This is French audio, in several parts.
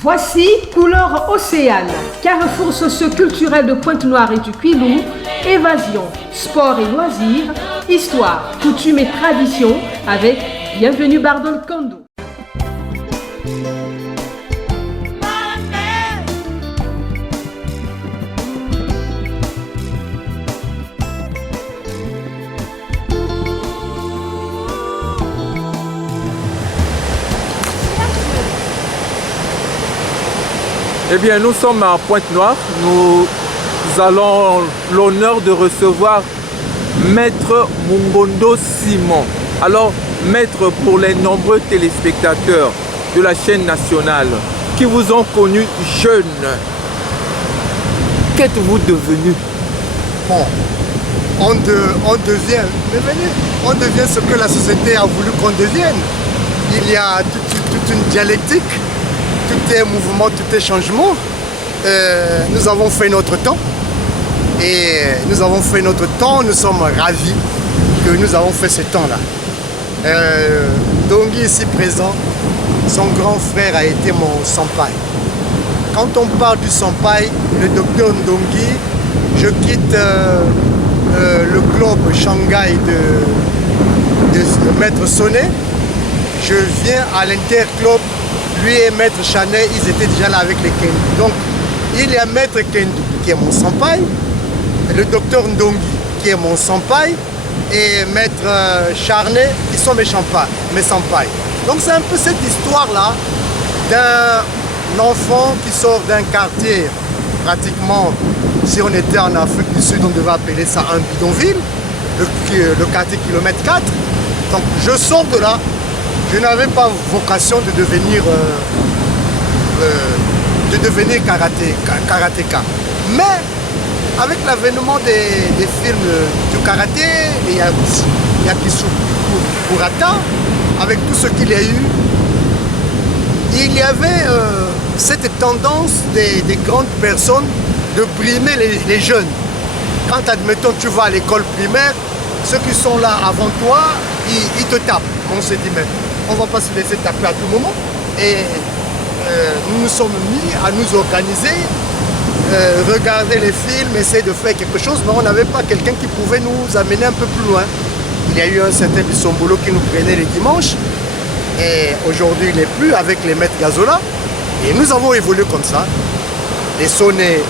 Voici Couleur Océane, carrefour socio-culturel de Pointe-Noire et du Quilou, évasion, sport et loisirs, histoire, coutumes et traditions avec Bienvenue Bardol Kondo. Eh bien, nous sommes à Pointe-Noire. Nous allons l'honneur de recevoir Maître Mungondo Simon. Alors, Maître, pour les nombreux téléspectateurs de la chaîne nationale qui vous ont connu jeune, qu'êtes-vous devenu? Bon, on devient ce que la société a voulu qu'on devienne. Il y a toute une dialectique. Tout est mouvement, tout est changement. Nous avons fait notre temps. Et nous avons fait notre temps. Nous sommes ravis que nous avons fait ce temps-là. Ndongi ici présent, son grand frère a été mon senpai. Quand on parle du senpai, le docteur Ndongi, je quitte le club Shanghai de Maître Sonnet. Je viens à l'Interclub. Lui et Maître Chanet, ils étaient déjà là avec les Kendu. Donc, il y a Maître Kendu qui est mon senpai, le docteur Ndongi qui est mon senpai, et Maître Charnet qui sont mes senpai. Donc, c'est un peu cette histoire-là d'un enfant qui sort d'un quartier, pratiquement, si on était en Afrique du Sud, on devait appeler ça un bidonville, le quartier kilomètre 4. Donc, je sors de là. Je n'avais pas vocation de devenir karatéka. Mais avec l'avènement des films du karaté, il y a Yakisu Kurata, avec tout ce qu'il y a eu, il y avait cette tendance des grandes personnes de brimer les jeunes. Quand, admettons, tu vas à l'école primaire, ceux qui sont là avant toi, ils te tapent. On s'est dit, mais on ne va pas se laisser taper à tout moment. Et nous nous sommes mis à nous organiser, regarder les films, essayer de faire quelque chose, mais on n'avait pas quelqu'un qui pouvait nous amener un peu plus loin. Il y a eu un certain Bissombolo qui nous prenait les dimanches, et aujourd'hui il n'est plus avec les maîtres Gazola. Et nous avons évolué comme ça. Les Sonnets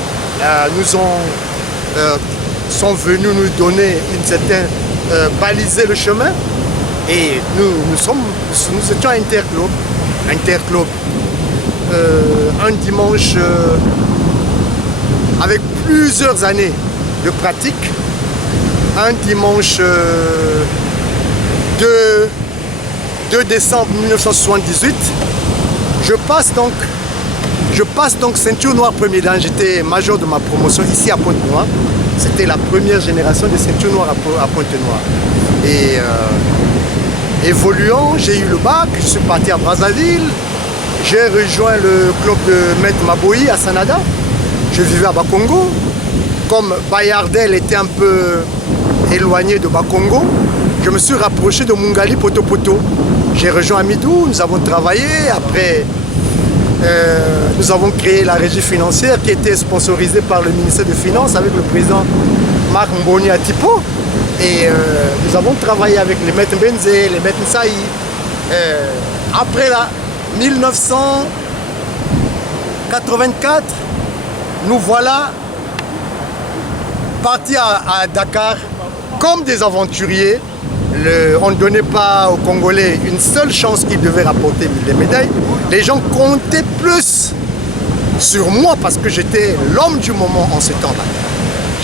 sont venus nous donner une certaine baliser le chemin. Et nous étions à Interclub, un dimanche avec plusieurs années de pratique, un dimanche 2 décembre 1978, je passe donc ceinture noire premier dan. J'étais major de ma promotion ici à Pointe-Noire. C'était la première génération de ceinture noire à Pointe-Noire. Et évoluant, j'ai eu le bac, je suis parti à Brazzaville, j'ai rejoint le club de Maître Maboyi à Sanada, je vivais à Bakongo. Comme Bayardel était un peu éloigné de Bakongo, je me suis rapproché de Mungali Poto Poto. J'ai rejoint Amidou, nous avons travaillé, après nous avons créé la régie financière qui était sponsorisée par le ministère des Finances avec le président Marc Mboni Atipo. Et nous avons travaillé avec les maîtres Benze, les maîtres Nsaï. Après là, 1984, nous voilà partis à Dakar comme des aventuriers. On ne donnait pas aux Congolais une seule chance qu'ils devaient rapporter les médailles. Les gens comptaient plus sur moi parce que j'étais l'homme du moment en ce temps-là.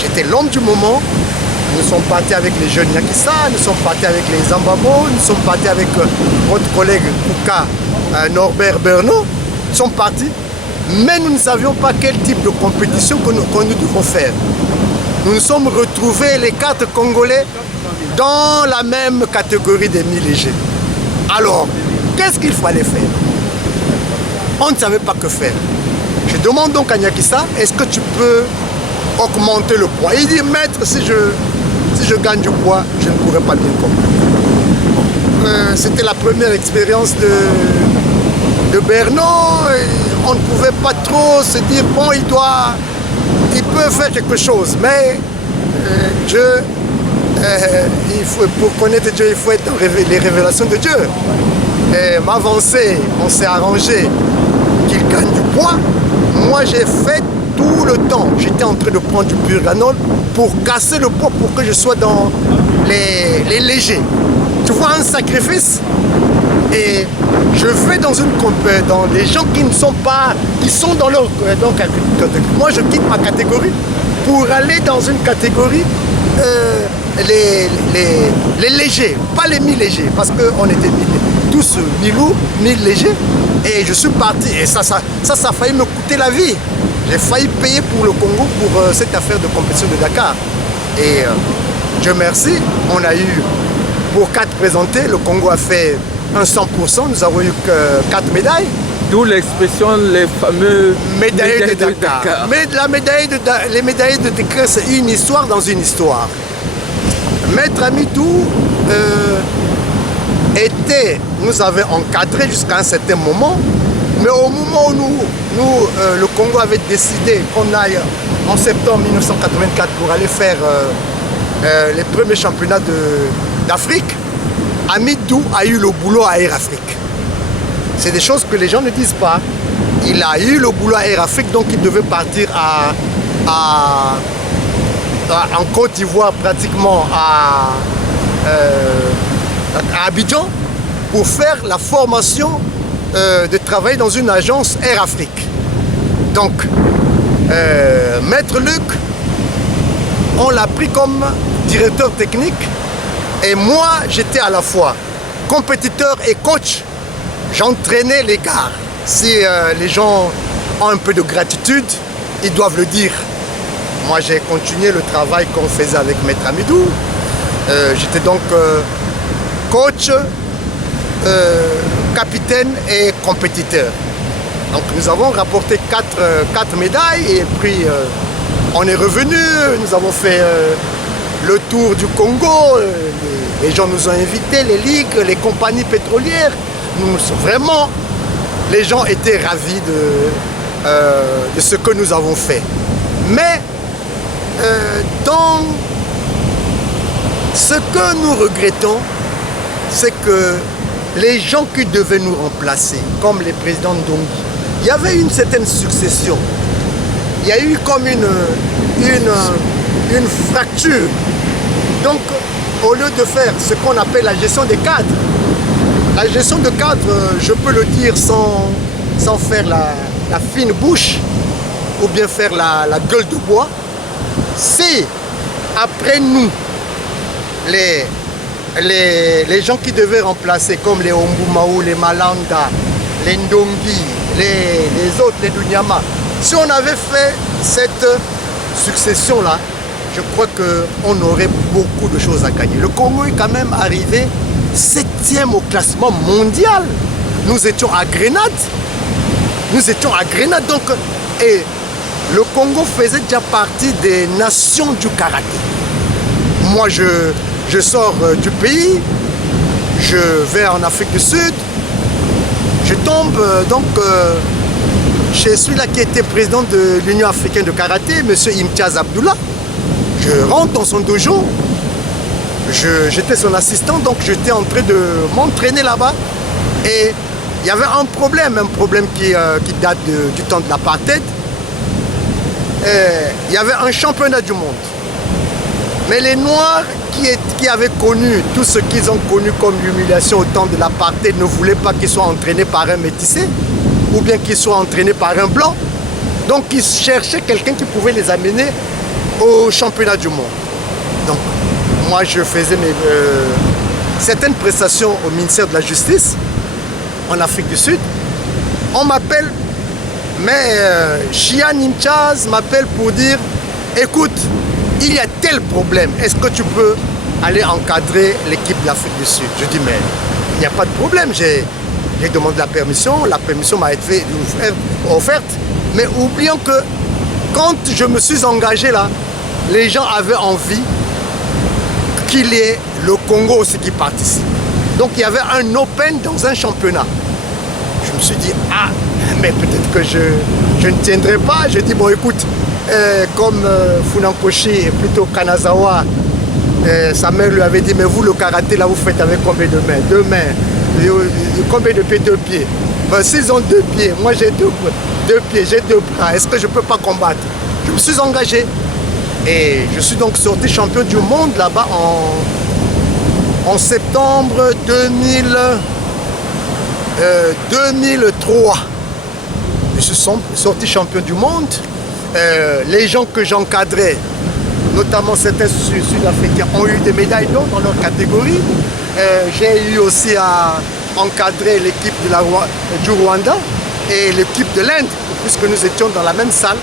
J'étais l'homme du moment. Nous sommes partis avec les jeunes Yakissa, nous sommes partis avec les Zambabo, nous sommes partis avec votre collègue Kouka Norbert Bernot. Nous sommes partis, mais nous ne savions pas quel type de compétition que nous devons faire. Nous nous sommes retrouvés, les 4 Congolais, dans la même catégorie des mi-légers. Alors, qu'est-ce qu'il fallait faire? On ne savait pas que faire. Je demande donc à Nyakissa, est-ce que tu peux augmenter le poids? Il dit, maître, si je gagne du poids, je ne pourrais pas bien comprendre. C'était la première expérience de Bernot. on ne pouvait pas trop se dire, bon, il peut faire quelque chose, mais Dieu, pour connaître Dieu, il faut être dans les révélations de Dieu. Et m'avancer, on s'est arrangé qu'il gagne du poids. Moi, j'ai fait tout le temps. J'étais en train de prendre du Purganol pour casser le poids, pour que je sois dans les légers. Tu vois, un sacrifice. Et je vais dans les gens qui ne sont pas, qui sont dans leur catégorie. Moi, je quitte ma catégorie pour aller dans une catégorie les légers, pas les mi-légers, parce qu'on était tous mi-légers. Et je suis parti. Et ça a failli me coûter la vie. J'ai failli payer pour le Congo pour cette affaire de compétition de Dakar. Et Dieu merci, on a eu, pour 4 présentés, le Congo a fait un 100%, nous avons eu 4 médailles. D'où l'expression, les fameux médailles de Dakar. Mais les médailles de Dakar, c'est une histoire dans une histoire. Maître Amidou nous avait encadré jusqu'à un certain moment, mais au moment où le Congo avait décidé qu'on aille en septembre 1984 pour aller faire les premiers championnats d'Afrique, Amidou a eu le boulot à Air Afrique. C'est des choses que les gens ne disent pas. Il a eu le boulot à Air Afrique, donc il devait partir en Côte d'Ivoire, pratiquement à Abidjan, pour faire la formation de travailler dans une agence Air Afrique. Donc, Maître Luc, on l'a pris comme directeur technique, et moi, j'étais à la fois compétiteur et coach. J'entraînais les gars. Si les gens ont un peu de gratitude, ils doivent le dire. Moi, j'ai continué le travail qu'on faisait avec Maître Amidou. J'étais donc coach, capitaine et compétiteur. Donc nous avons rapporté 4 médailles et puis on est revenu, nous avons fait le tour du Congo, les gens nous ont invités, les ligues, les compagnies pétrolières. Vraiment, les gens étaient ravis de ce que nous avons fait. Mais dans ce que nous regrettons, c'est que les gens qui devaient nous remplacer, comme les présidents Ndongi, il y avait une certaine succession. Il y a eu comme une fracture. Donc, au lieu de faire ce qu'on appelle la gestion des cadres, la gestion de cadres, je peux le dire sans faire la fine bouche ou bien faire la gueule de bois, si après nous, les gens qui devaient remplacer, comme les Ombumaou, les Malanda, les Ndongi, les autres, les Dunyama, si on avait fait cette succession-là, je crois qu'on aurait beaucoup de choses à gagner. Le Congo est quand même arrivé 7e au classement mondial. Nous étions à Grenade. Donc, et le Congo faisait déjà partie des nations du karaté. Moi, je sors du pays, je vais en Afrique du Sud, je tombe chez celui-là qui était président de l'Union africaine de karaté, M. Imtiaz Abdullah. Je rentre dans son dojo, j'étais son assistant, donc j'étais en train de m'entraîner là-bas. Et il y avait un problème qui date du temps de l'apartheid. Il y avait un championnat du monde. Mais les Noirs qui avaient connu tout ce qu'ils ont connu comme humiliation au temps de l'apartheid ne voulaient pas qu'ils soient entraînés par un métissé ou bien qu'ils soient entraînés par un blanc. Donc ils cherchaient quelqu'un qui pouvait les amener au championnat du monde. Donc moi je faisais certaines prestations au ministère de la Justice en Afrique du Sud. On m'appelle, mais Chia Nimchaz m'appelle pour dire écoute, il y a tel problème, est-ce que tu peux aller encadrer l'équipe de l'Afrique du Sud? Je dis mais il n'y a pas de problème, j'ai demandé la permission m'a été offerte, mais oublions que quand je me suis engagé là, les gens avaient envie qu'il y ait le Congo aussi qui participe. Donc il y avait un open dans un championnat. Je me suis dit, Mais peut-être que je ne tiendrai pas. Je dis, bon écoute, comme Funankoshi et plutôt Kanazawa, sa mère lui avait dit, mais vous le karaté là vous faites avec combien de mains? Deux mains. Combien de pieds? Deux pieds. Ben, s'ils ont deux pieds, moi j'ai deux pieds, j'ai deux bras, est-ce que je ne peux pas combattre? Je me suis engagé. Et je suis donc sorti champion du monde là-bas en septembre 2003. Je suis sorti champion du monde. Les gens que j'encadrais, notamment certains Sud-Africains, ont eu des médailles d'or dans leur catégorie. J'ai eu aussi à encadrer l'équipe du Rwanda et l'équipe de l'Inde, puisque nous étions dans la même salle.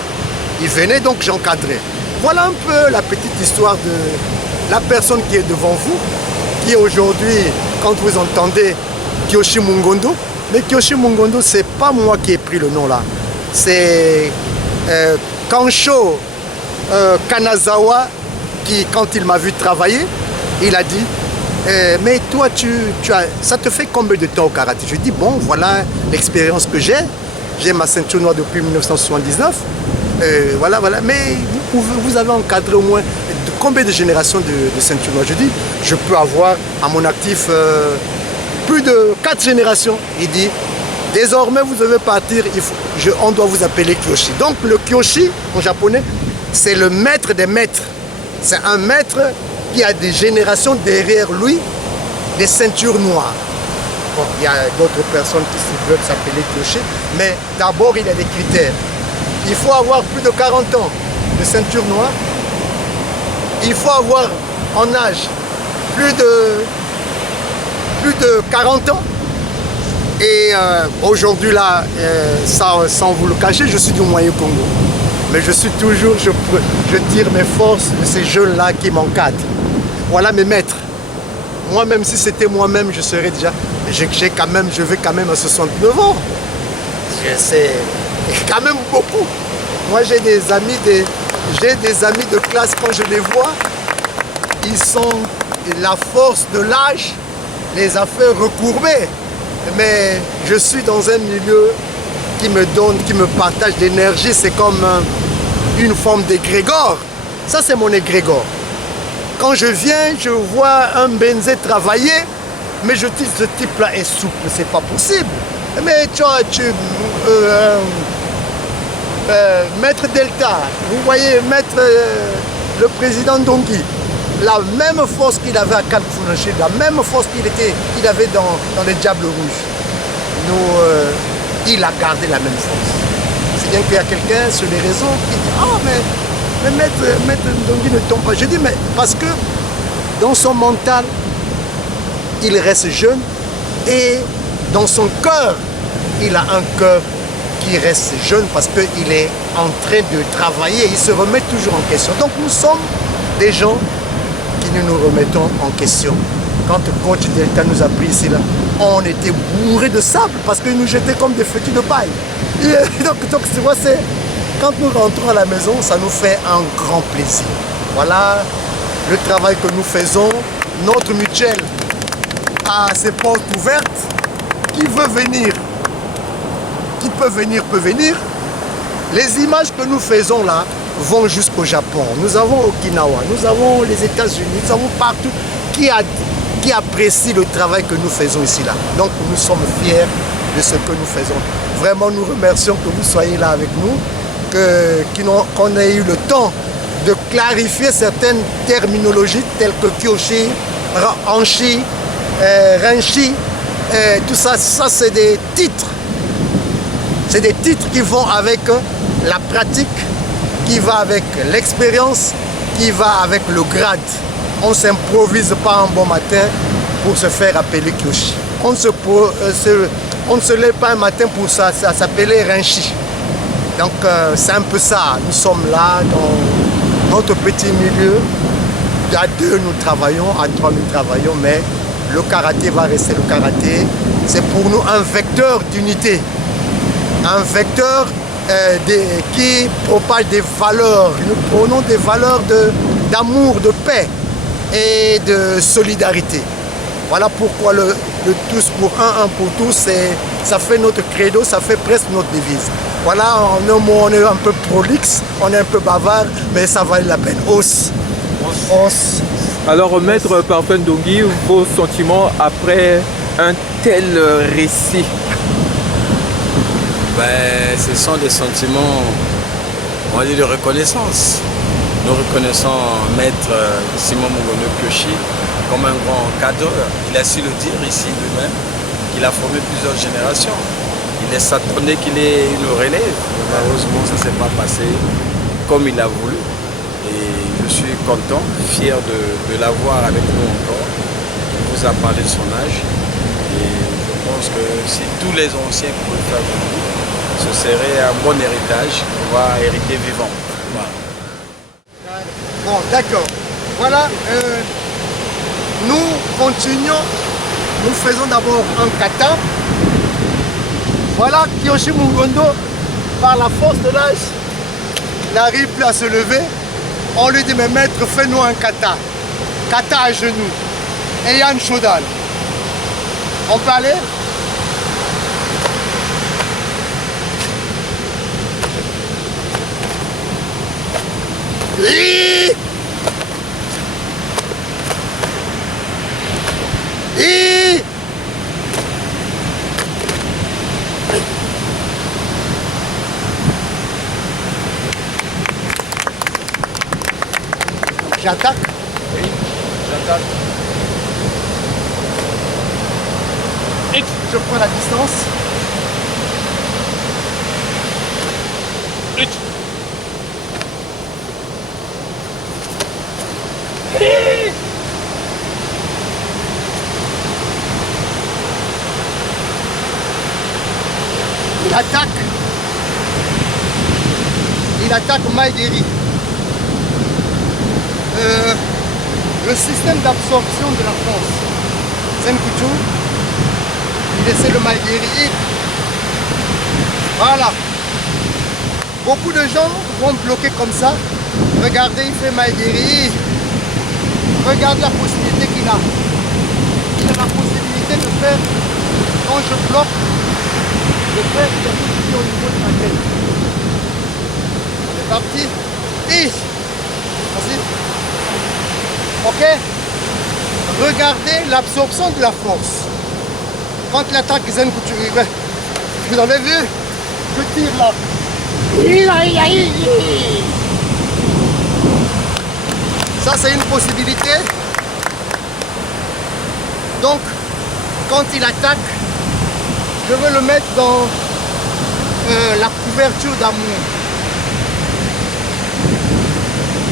Ils venaient, donc j'encadrais. Voilà un peu la petite histoire de la personne qui est devant vous, qui aujourd'hui, quand vous entendez Kyoshi Mungondo, mais Kyoshi Mungondo, c'est pas moi qui ai pris le nom là. C'est Kansho Kanazawa qui, quand il m'a vu travailler, il a dit mais toi, ça te fait combien de temps au karaté? Je dis bon, voilà l'expérience que j'ai. J'ai ma ceinture noire depuis 1979. Voilà. Mais vous avez encadré au moins combien de générations de ceinture noire? Je dis, je peux avoir à mon actif plus de 4 générations. Il dit, désormais vous devez partir, on doit vous appeler Kyoshi. Donc le Kyoshi, en japonais, c'est le maître des maîtres. C'est un maître qui a des générations derrière lui, des ceintures noires. Bon, il y a d'autres personnes qui veulent s'appeler Kyoshi, mais d'abord il y a des critères. Il faut avoir plus de 40 ans de ceinture noire. Il faut avoir en âge plus de 40 ans. Et aujourd'hui là, sans vous le cacher, je suis du Moyen-Congo. Mais je suis toujours, je tire mes forces de ces jeunes-là qui m'encadrent. Voilà mes maîtres. Moi, même si c'était moi-même, je serais déjà... je vais quand même à 69 ans. C'est quand même beaucoup. Moi, j'ai des amis de classe, quand je les vois, ils sont... La force de l'âge les a fait recourber. Mais je suis dans un milieu qui me donne, qui me partage l'énergie. C'est comme une forme d'égrégore. Ça, c'est mon égrégore. Quand je viens, je vois un Benzé travailler, mais je dis, ce type-là est souple, c'est pas possible. Mais tu vois, Maître Delta, vous voyez, Maître le président Ndongi, la même force qu'il avait à Kalfunaché, la même force qu'il avait dans les Diables Rouges, il a gardé la même force. C'est bien qu'il y a quelqu'un sur les réseaux qui dit, ah mais Maître Ndongi ne tombe pas. Je dis, mais parce que dans son mental, il reste jeune et dans son cœur, il a un cœur qui reste jeune parce qu'il est en train de travailler, il se remet toujours en question. Donc nous sommes des gens qui nous remettons en question. Quand le coach Delta nous a pris ici, là, on était bourrés de sable parce qu'il nous jetait comme des fétus de paille. Et donc tu vois, quand nous rentrons à la maison, ça nous fait un grand plaisir. Voilà le travail que nous faisons. Notre mutuelle a ses portes ouvertes. Qui veut venir, qui peut venir, peut venir. Les images que nous faisons là vont jusqu'au Japon. Nous avons Okinawa, nous avons les États-Unis, nous avons partout qui apprécient le travail que nous faisons ici là. Donc nous sommes fiers de ce que nous faisons. Vraiment, nous remercions que vous soyez là avec nous, qu'on ait eu le temps de clarifier certaines terminologies telles que Kyoshi, Anshi, Renshi. Tout ça, c'est des titres. C'est des titres qui vont avec la pratique, qui va avec l'expérience, qui va avec le grade. On ne s'improvise pas un bon matin pour se faire appeler Kyoshi. On ne se lève pas un matin pour s'appeler Renshi. Donc c'est un peu ça. Nous sommes là dans notre petit milieu. À deux nous travaillons, à trois nous travaillons, mais le karaté va rester le karaté. C'est pour nous un vecteur d'unité. Un vecteur qui propage des valeurs. Nous prenons des valeurs d'amour, de paix et de solidarité. Voilà pourquoi le tous pour un pour tous, ça fait notre credo, ça fait presque notre devise. Voilà, en un mot, on est un peu prolixe, on est un peu bavard, mais ça valait la peine. Os. Alors, Maître Parfait Ndongi, vos sentiments après un tel récit? Ben, ce sont des sentiments, on va dire, de reconnaissance. Nous reconnaissons Maître Simon Mungondo Kyoshi comme un grand cadreur. Il a su le dire ici lui-même, qu'il a formé plusieurs générations. Il s'attendait qu'il ait une relève. Malheureusement, ça ne s'est pas passé comme il a voulu. Et je suis content, fier de l'avoir avec nous encore. Il vous a parlé de son âge. Et je pense que si tous les anciens pouvaient faire de nous, ce serait un bon héritage qu'on va hériter vivant. Voilà. Bon, d'accord. Voilà, nous continuons. Nous faisons d'abord un kata. Voilà, Kyoshi Mungondo, par la force de l'âge, n'arrive plus à se lever. On lui dit, mais maître, fais-nous un kata. Kata à genoux. Et Yann Shodan. On peut aller? J'attaque. Oui, j'attaque. Je prends la distance. Il attaque. Il attaque Maïderi. Le système d'absorption de la France. Senkuchu. Il essaie le Maïderi. Voilà. Beaucoup de gens vont bloquer comme ça. Regardez, il fait Maïderi. Regarde la possibilité qu'il a. Il a la possibilité de faire, quand je bloque, de faire quelque chose au niveau de ma tête. C'est parti. Et vas-y. Ok. Regardez l'absorption de la force. Quand il attaque Zenkuchu, vous avez vu? Je tire là. Ça, c'est une possibilité. Donc, quand il attaque, je veux le mettre dans la couverture d'amour.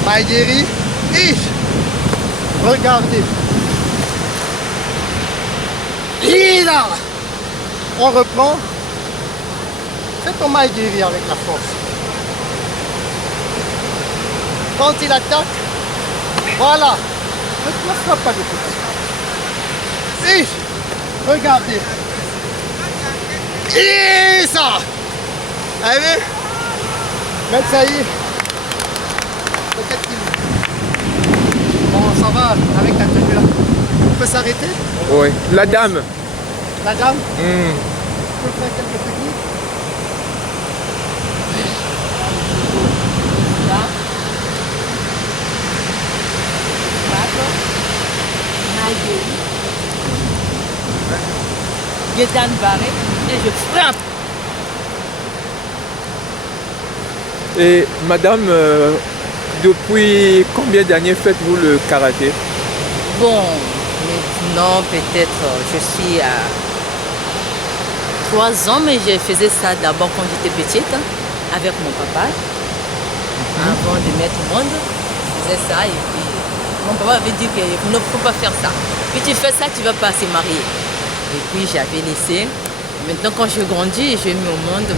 Maïderi. Et regardez. Et là, on reprend. Fais ton Maïderi avec la force. Quand il attaque, voilà. Ne te frappe pas de tout. Et regardez. Et ça. Vous avez vu? Même ça y est. Peut-être qu'il... Bon, ça va avec ta tenue là. On peut s'arrêter? Oui. La dame. La dame? On peut faire quelques techniques. Gaétane Barré, et je frappe. Et madame, depuis combien d'années faites-vous le karaté? Bon, maintenant peut-être je suis à 3 ans, mais je faisais ça d'abord quand j'étais petite, avec mon papa. Avant de mettre au monde, je faisais ça et puis mon papa avait dit qu'il ne faut pas faire ça. Puis tu fais ça, tu ne vas pas se marier. Et puis j'avais laissé. Maintenant quand je grandis, j'ai mis au monde,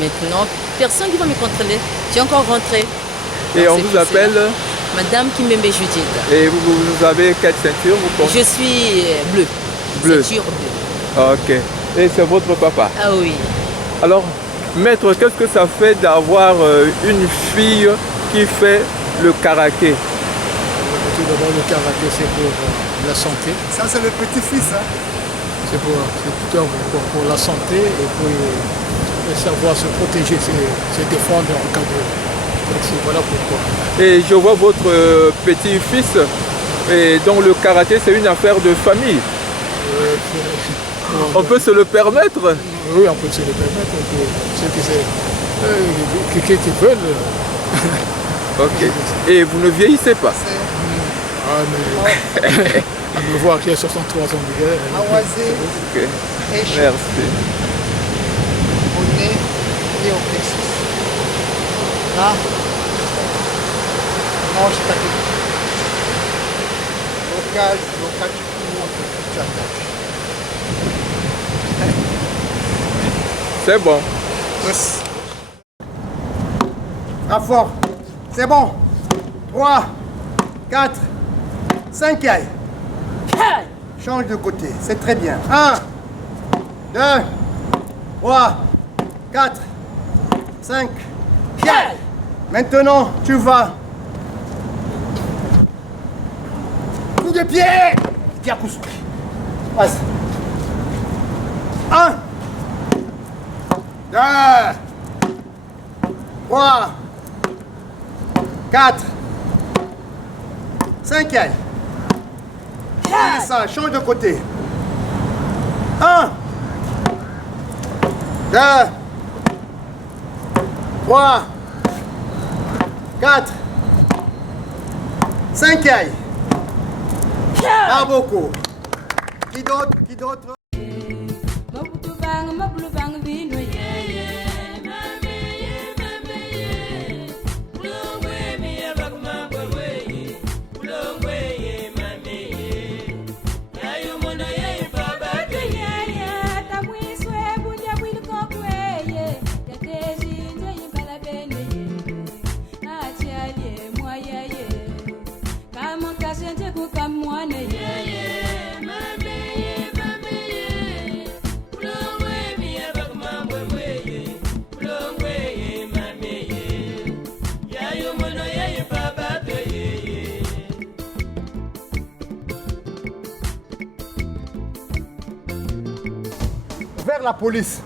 maintenant personne qui va me contrôler. J'ai encore rentré. Et on vous appelle Madame Kimembe Judith. Et vous avez quelle ceinture vous portez? Je suis bleue. Bleu. Ceinture bleue. Ok. Et c'est votre papa? Ah oui. Alors, maître, qu'est-ce que ça fait d'avoir une fille qui fait le karaté? Tout d'abord, le karaté, c'est pour la santé. Ça, c'est le petit-fils. Hein. C'est plutôt pour la santé et pour savoir se protéger, se défendre en cas de... Voilà pourquoi. Et je vois votre petit-fils, et dont le karaté, c'est une affaire de famille. On peut se le permettre? Oui, on peut se le permettre. Ceux qui veulent. Ok. Et vous ne vieillissez pas? Ah, mais... On me voit qu'il y a 63 ans d'hier. Ok. Merci. Au nez et au plexus. Là. Non, je t'attaque. Local, tu attaques. C'est bon. Yes. À fort. C'est bon. 3, 4, 5 aïe. Change de côté. C'est très bien. 1, 2, 3, 4, 5, aïe. Maintenant, tu vas. Coup de pied. Vas-y. 1, 2, 3, 4, 5 aïe. Ça, change de côté. 1, 2, 3, 4, 5 aïe. Pas beaucoup. Qui d'autre? Qui d'autre? Vers la police.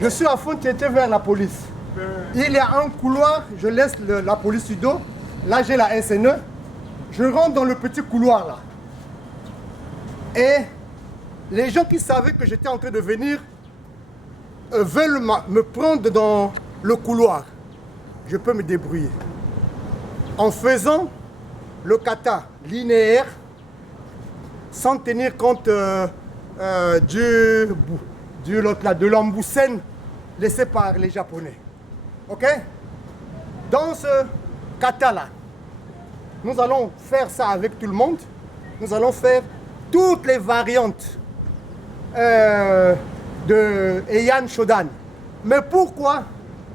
Je suis à fond têté vers la police. Il y a un couloir, je laisse la police du dos. Là, j'ai la SNE. Je rentre dans le petit couloir là. Et les gens qui savaient que j'étais en train de venir veulent me prendre dans le couloir. Je peux me débrouiller. En faisant le kata linéaire, sans tenir compte de l'emboussène laissé par les Japonais. Ok? Dans ce kata-là, nous allons faire ça avec tout le monde. Nous allons faire toutes les variantes de Heian Shodan. Mais pourquoi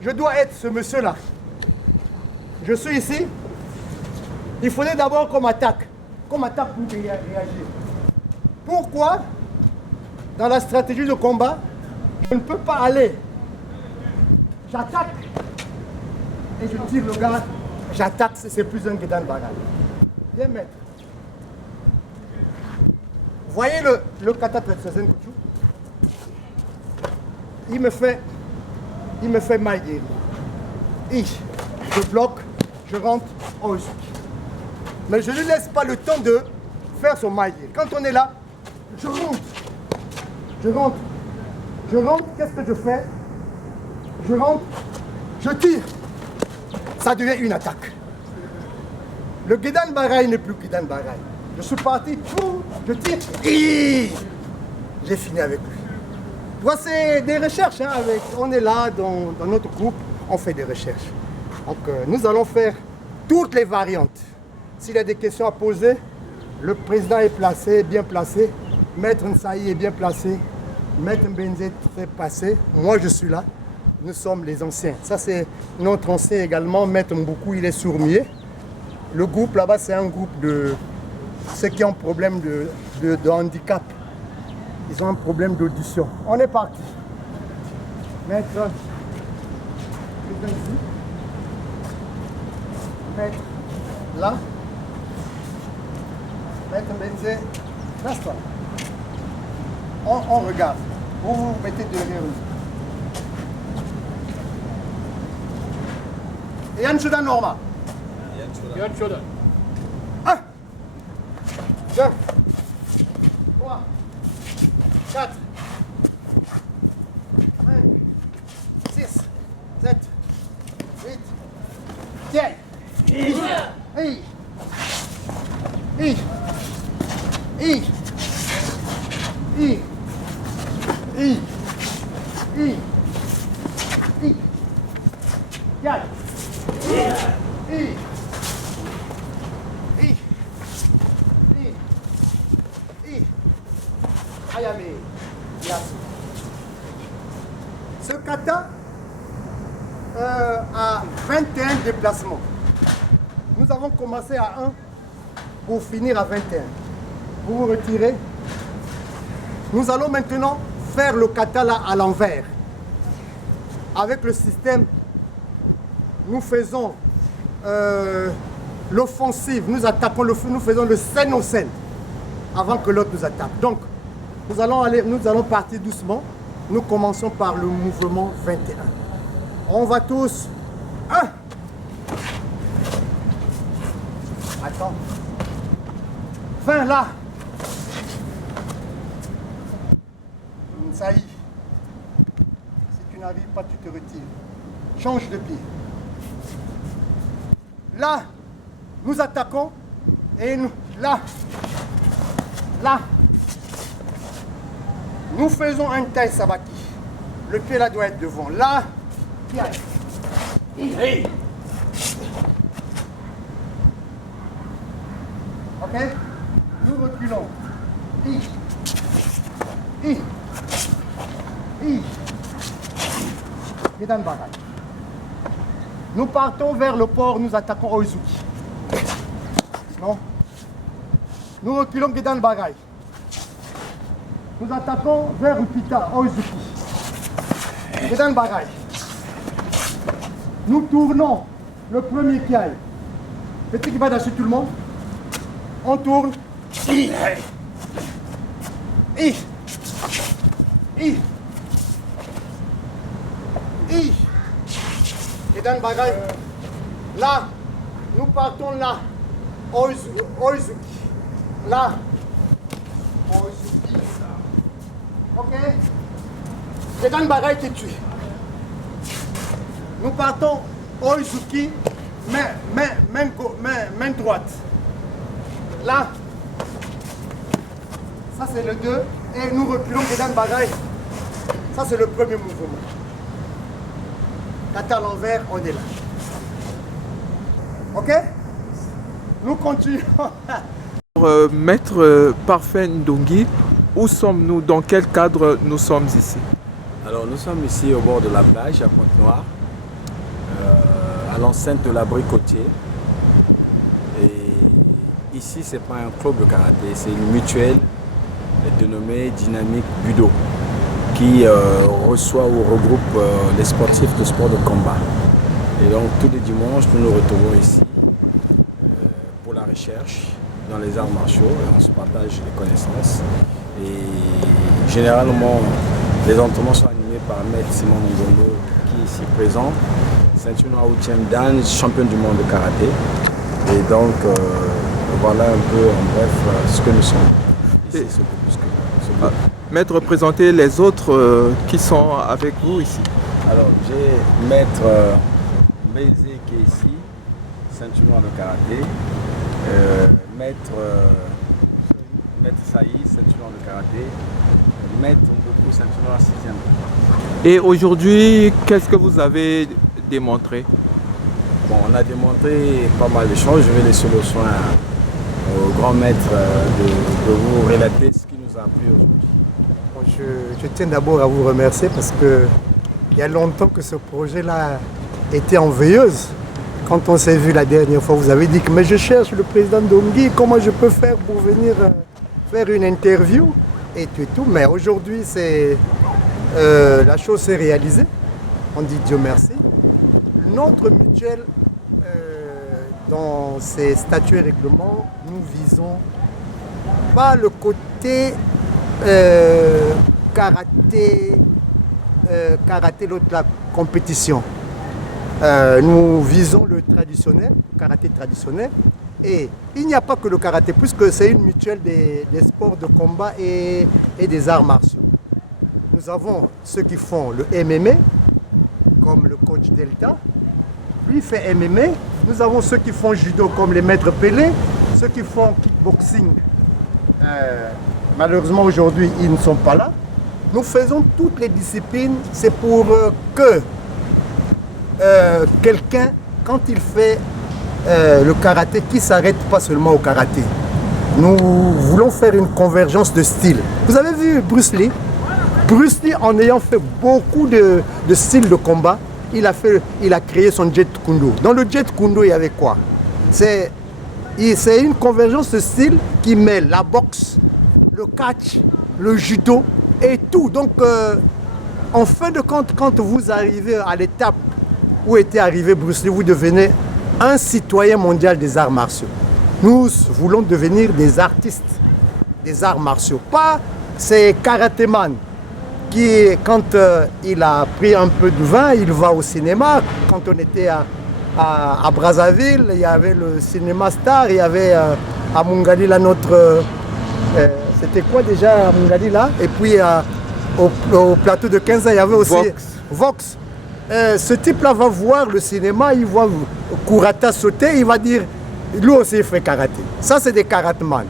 je dois être ce monsieur-là? Je suis ici. Il faudrait d'abord qu'on m'attaque. Qu'on m'attaque pour réagir. Pourquoi, dans la stratégie de combat, je ne peux pas aller. J'attaque et je tire le gars. J'attaque, c'est plus un Gedan Bagai. Viens mettre. Voyez le kata Tsetsen Kuchu. Il me fait mal. Je bloque, je rentre, oh, mais je ne laisse pas le temps de faire son maille. Quand on est là, je rentre, qu'est-ce que je fais? Je rentre, je tire. Ça devient une attaque. Le Gedan Barai n'est plus Gedan Barai. Je suis parti, je tire, j'ai fini avec lui. Voici des recherches, hein, on est là dans notre groupe, on fait des recherches. Donc nous allons faire toutes les variantes. S'il y a des questions à poser, le président est placé, bien placé. Maître Nsaï est bien placé. Maître Mbenze est très passé. Moi, je suis là. Nous sommes les anciens. Ça, c'est notre ancien également. Maître Mboukou, il est sourd-muet. Le groupe là-bas, c'est un groupe de ceux qui ont un problème de handicap. Ils ont un problème d'audition. On est parti. Maître, ici. Maître, là. Maître Mbenze, reste-toi. On regarde. Vous vous mettez derrière nous. Et Yann Chodan Norma. Yann Chodan. 1, 2, 3, 4, 5, 6, 7, 8, 10. Hey. Hey. Hey. Hey. Hey. Hey. Hey. Hey. Yann. Hey. Hey. Hey. Hey. Ayame. Yasu. Ce kata a 21 déplacements. Nous avons commencé à 1 pour finir à 21. Vous vous retirez. Nous allons maintenant faire le kata là à l'envers. Avec le système, nous faisons l'offensive, nous attaquons nous faisons le scène au scène avant que l'autre nous attaque. Donc, nous allons partir doucement. Nous commençons par le mouvement 21. On va tous. 1. Attends. 20 là. Ça y est. Si tu n'arrives pas, tu te retires. Change de pied. Là, nous attaquons. Et nous, là. Là. Nous faisons un taille sabaki. Le pied là doit être devant. Là. Tiens. Hey. Ok. Nous reculons. Gedan Bagay. Nous partons vers le port, nous attaquons Oizuki. Non. Nous reculons Gedan Bagay. Nous attaquons vers Upita, Oizuki. Gedan Bagay. Nous tournons le premier qui aille. Petit qui va dessus tout le monde. On tourne. Gedan Bagay. Là, nous partons là. Oizuki. Là. Oizuki. Ok. Gedan Bagay qui tue. Nous partons Oizuki, main droite. Là. Ça c'est le 2. Et nous reculons Gedan Bagay. Ça c'est le premier mouvement. Kata à l'envers, on est là. Ok? Nous continuons. Maître Parfait Ndongi, où sommes-nous? Dans quel cadre nous sommes ici? Alors nous sommes ici au bord de la plage à Pointe-Noire, à l'enceinte de l'abri côtier. Et ici c'est pas un club de karaté, c'est une mutuelle dénommée Dynamique Budo qui reçoit ou regroupe les sportifs de sport de combat. Et donc tous les dimanches nous nous retrouvons ici pour la recherche dans les arts martiaux et on se partage les connaissances. Et généralement les entraînements sont animés par Maître Simon Mungondo qui est ici présent, ceinture noire 8e dan, champion du monde de karaté. Et donc voilà un peu en bref ce que nous sommes ici. Maître, présentez les autres qui sont avec vous ici. Alors j'ai Maître Bézé qui est ici, ceinture noire de karaté. Maître Saï, ceinture noire de karaté. Maître Mboku, ceinture noire 6e. Et aujourd'hui, qu'est-ce que vous avez démontré? Bon, on a démontré pas mal de choses. Je vais laisser le soin au grand maître de vous relater ce qui nous a plu aujourd'hui. Je tiens d'abord à vous remercier parce qu'il y a longtemps que ce projet-là était en veilleuse. Quand on s'est vu la dernière fois, vous avez dit que mais je cherche le président Ndongi, comment je peux faire pour venir faire une interview et tout. Mais aujourd'hui, la chose s'est réalisée. On dit Dieu merci. Notre mutuelle, dans ses statuts et règlements, nous visons pas le côté karaté, l'autre la compétition. Nous visons le traditionnel, karaté traditionnel. Et il n'y a pas que le karaté, puisque c'est une mutuelle des sports de combat et des arts martiaux. Nous avons ceux qui font le MMA, comme le coach Delta. Lui fait MMA. Nous avons ceux qui font judo, comme les maîtres Pelé. Ceux qui font kickboxing. Malheureusement, aujourd'hui, ils ne sont pas là. Nous faisons toutes les disciplines. C'est pour que quelqu'un, quand il fait le karaté, qui ne s'arrête pas seulement au karaté. Nous voulons faire une convergence de styles. Vous avez vu Bruce Lee? Bruce Lee, en ayant fait beaucoup de styles de combat, il a créé son Jeet Kune Do. Dans le Jeet Kune Do, il y avait quoi? C'est une convergence de styles qui mêle la boxe, le catch, le judo et tout. Donc, en fin de compte, quand vous arrivez à l'étape où était arrivé Bruce Lee, vous devenez un citoyen mondial des arts martiaux. Nous voulons devenir des artistes des arts martiaux. Pas ces karatéman qui, quand il a pris un peu de vin, il va au cinéma. Quand on était à Brazzaville, il y avait le cinéma Star, il y avait à Mungali là notre... c'était quoi déjà à Mungali là? Et puis au plateau de 15 ans, il y avait aussi Vox. Ce type-là va voir le cinéma, il voit Kurata sauter, il va dire, lui aussi il fait karaté. Ça, c'est des karatéman.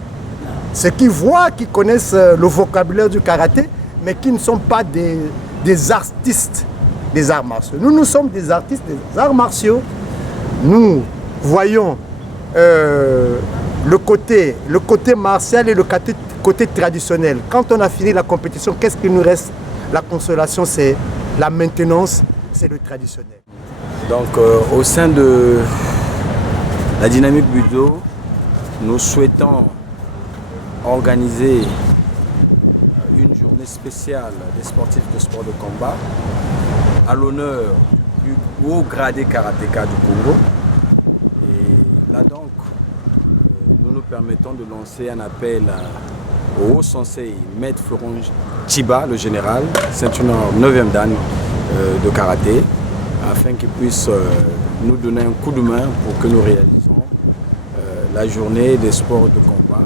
Ceux qui voient, qui connaissent le vocabulaire du karaté, mais qui ne sont pas des artistes des arts martiaux. Nous sommes des artistes des arts martiaux. Nous voyons le côté martial et le côté traditionnel. Quand on a fini la compétition, qu'est-ce qui nous reste? La consolation, c'est la maintenance, c'est le traditionnel. Donc au sein de la dynamique Budo, nous souhaitons organiser une journée spéciale des sportifs de sport de combat à l'honneur du plus haut gradé karatéka du Congo. Et là donc, nous nous permettons de lancer un appel au haut sensei Maître Florent Chiba, le général, ceinture 9e dan de karaté, afin qu'il puisse nous donner un coup de main pour que nous réalisons la journée des sports de combat